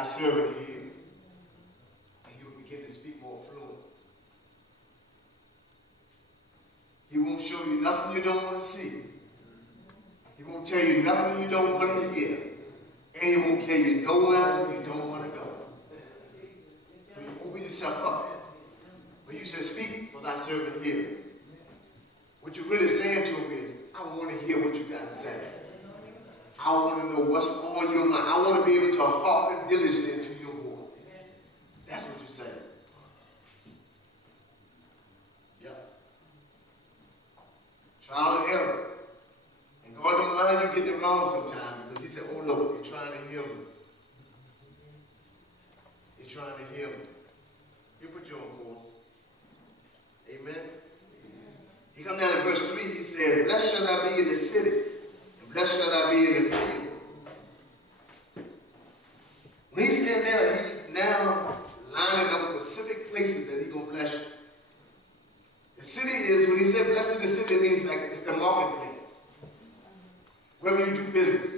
thy servant hears. And he will begin to speak more fluent. He won't show you nothing you don't want to see. He won't tell you nothing you don't want to hear. And he won't carry you nowhere you don't want to go. So you open yourself up. But you said, speak for thy servant hears. What you're really saying to him is, I want to hear what you got to say. I want to know what's on your mind. I want to be able to hearken diligently to your voice. That's what you're saying. Yep. Trial and error. And God don't mind you getting it wrong sometimes because he said, oh, look, they're trying to hear me. They're trying to hear me. He'll put you on course. Amen. He comes down to verse 3, he said, blessed shall thou be in the city, and blessed shall thou be in the field. When he's standing there, he's now lining up specific places that he's going to bless you. The city is, when he said blessed in the city, it means like it's the marketplace. Wherever you do business.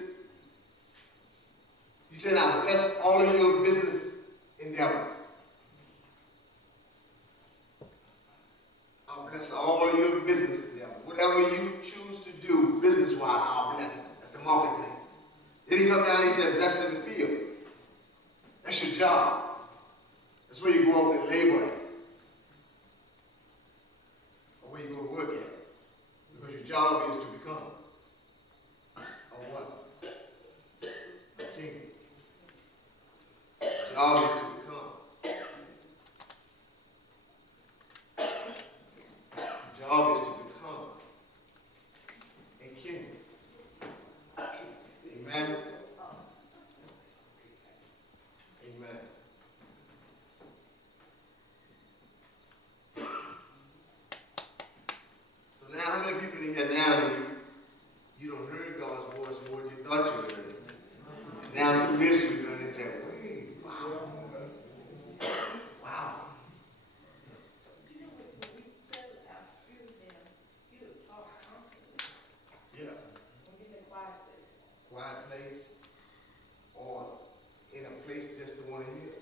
He said, I bless all of your business endeavors. I'll bless all of your business endeavors. Whatever you choose to do business-wise, I'll bless it. That's the marketplace. Then he comes down and he said, blessed in the field. That's your job. That's where you go out and labor at. Or where you go to work at. Because your job is to become a what? A king. Your job is to become. Your job is to become a king. Amen. Amen. So now, how many people in here now, you don't heard God's voice more than you thought you heard it? And now through this, you learn and say, wait, wow. Wow. You know, when we settle our spirit down, you talk constantly. Yeah. When you're in a quiet place. Quiet place, or in a place just to want to hear.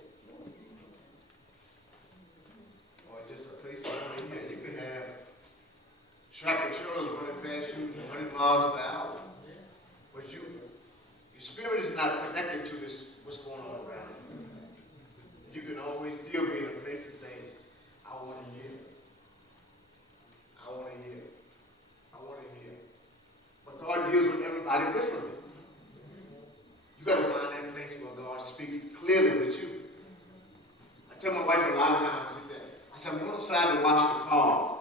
Or just a place to want to hear. You could have tractor trailers running past you 100 miles per hour. But your spirit is not connected to this, what's going on around you. You can always still be in a place to say, I want to hear. I want to hear. I want to hear. But God deals with everybody differently. You got to find that place where God speaks clearly with you. I tell my wife a lot of times, I said, I'm going outside to wash the car.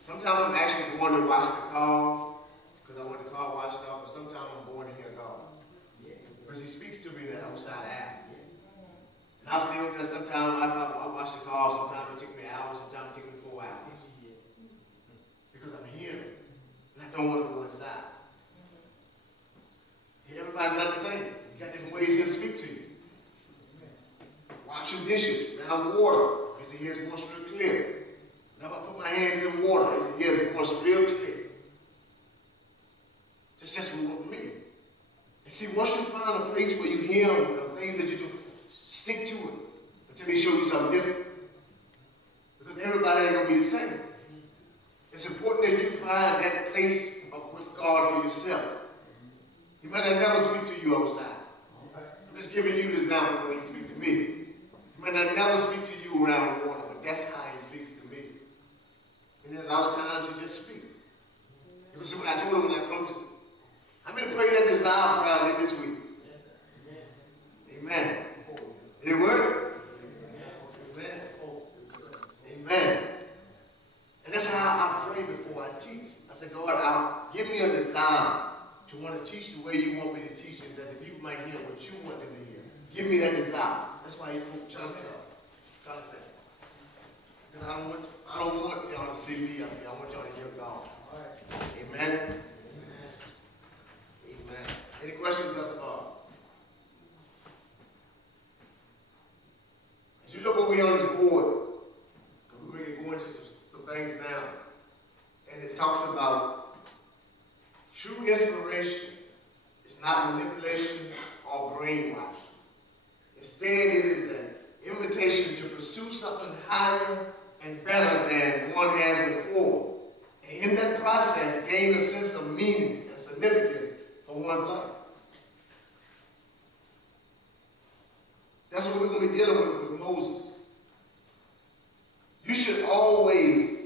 Sometimes I'm actually going to wash the car because I want the car washed off, but sometimes I'm going to hear God. Because he speaks to me in that outside app. And I'll stay with that sometimes. I wash the car, sometimes it take me an hour, sometimes it take me 4 hours. Because I'm hearing. And I don't want to go inside. And everybody's not the same. You got different ways he'll speak to you. Washing dishes, around water, because he hears his voice real clear. Now if I put my hands in water, he hears his voice real clear. Just with me. And see, once you find a place where you hear the things that you do, stick to it until he shows you something different. Because everybody ain't going to be the same. It's important that you find that place with God for yourself. He might not never speak to you outside. I'm just giving you the example when he speaks to me. He might not never speak to you around water, but that's how he speaks to me. And there's other times he just speaks. Because when I told him when I come to, I'm going to pray that desire prayer this week. Amen. Did it work? Amen. Amen. And that's how I pray before I teach. I said, God, give me a desire to want to teach the way you want me to teach, and that the people might hear what you want them to hear. Give me that desire. That's why he spoke chunk. Because I don't want y'all to see me up here. I want y'all to hear God. Amen. Amen. Any questions thus far? As you look over here on this board, we're going to go into some things now. And it talks about true inspiration is not manipulation or brainwashing. Instead, it is an invitation to pursue something higher and better than one has before. And in that process, gain a sense of meaning and significance for one's life. That's what we're going to be dealing with Moses. You should always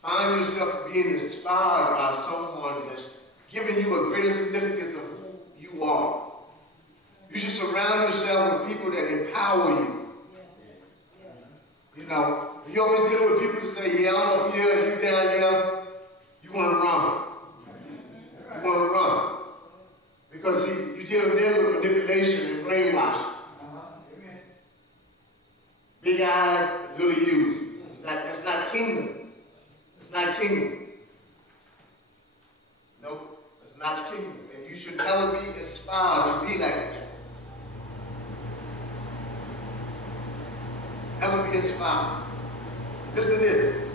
find yourself being inspired by someone that's giving you a greater significance of who you are. You should surround yourself with people that empower you. You know, you're always dealing with people who say, yeah, I'm up here and you down there. You want to run. You want to run. Because you deal with them with manipulation and brainwashing. Big eyes, little U's. That's not kingdom. It's not kingdom. Nope, it's not kingdom. And you should never be inspired to be like that. Never be inspired. Listen to this.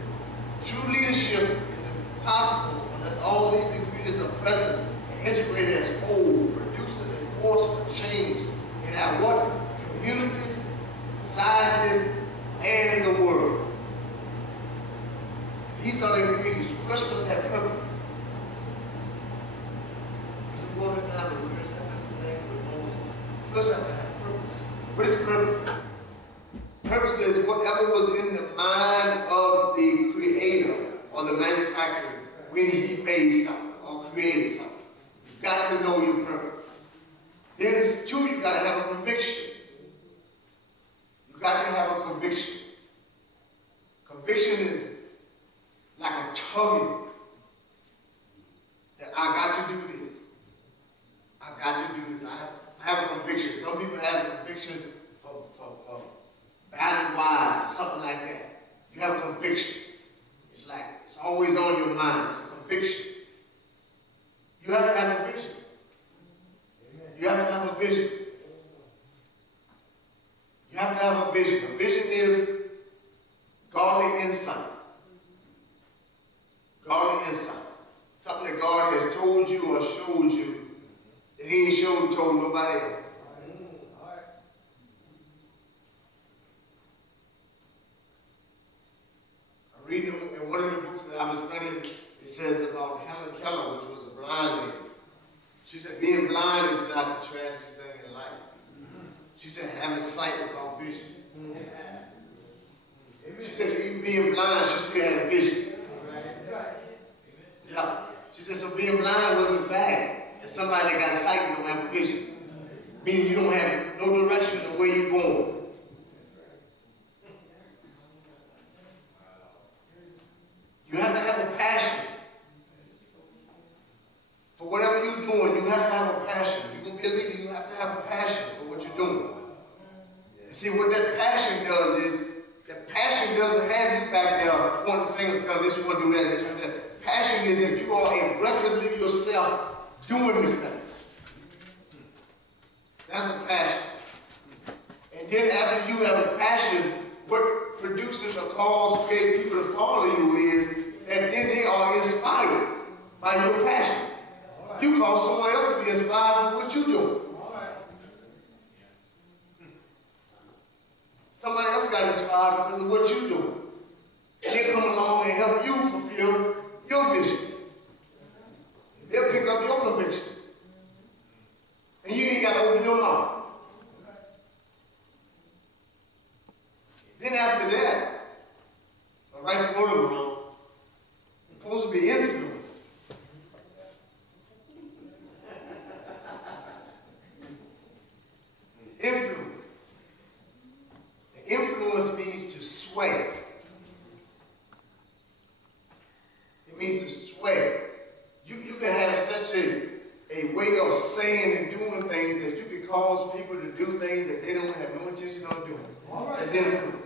True leadership is impossible unless all these ingredients are present and integrated as whole, producing a force for change in our what? Communities, societies, and the world. These are the ingredients. You first must have purpose. Mr. Gordon is not the leaders that Mr. Lane with Moses. You first have to have purpose. What is purpose? Purpose is whatever was in the mind of the creator or the manufacturer when he made something or created something. You've got to know your purpose. Then two, you've got to have a conviction. You've got to have a conviction. Conviction is like a tugging that I got to do this. I got to do this. I have a conviction. Some people have a conviction for battle wise or something like that. You have a conviction. It's like it's always on your mind. It's a conviction. You have to have a vision. You have to have a vision. You have to have a vision. A vision is godly insight. Godly insight. Something that God has told you or showed you that he ain't showed and told nobody else. I'm reading in one of the books that I was studying, it says about Helen Keller, which was a blind lady. She said, being blind is not the tragicest thing in life. She said, having sight without vision. She said, even being blind, she still had a vision. Yeah. She said, so being blind wasn't bad. And somebody that got sight and don't have a vision. Meaning you don't have no direction of where you're going. You have to have a passion. For whatever you're doing, you have to have a passion. If you're going to be a leader, you have to have a passion for what you're doing. And see, what that passion does is, that passion doesn't have you back there pointing fingers, telling this one do that, this one do that. Passion is that you are aggressively yourself doing this thing. That's a passion. And then after you have a passion, what produces or causes great people to follow you is that then they are inspired by your passion. You cause someone else to be inspired for what you're doing. Somebody else got inspired because of what you're doing. And they come along and help you fulfill your vision. They'll pick up your convictions. And you ain't got to open your mouth. Then after that, a right from order wrong, you're supposed to be influenced. Influence. Influence means to sway. It means to sway. You can have such a way of saying and doing things that you can cause people to do things that they don't have no intention of doing. That's influence.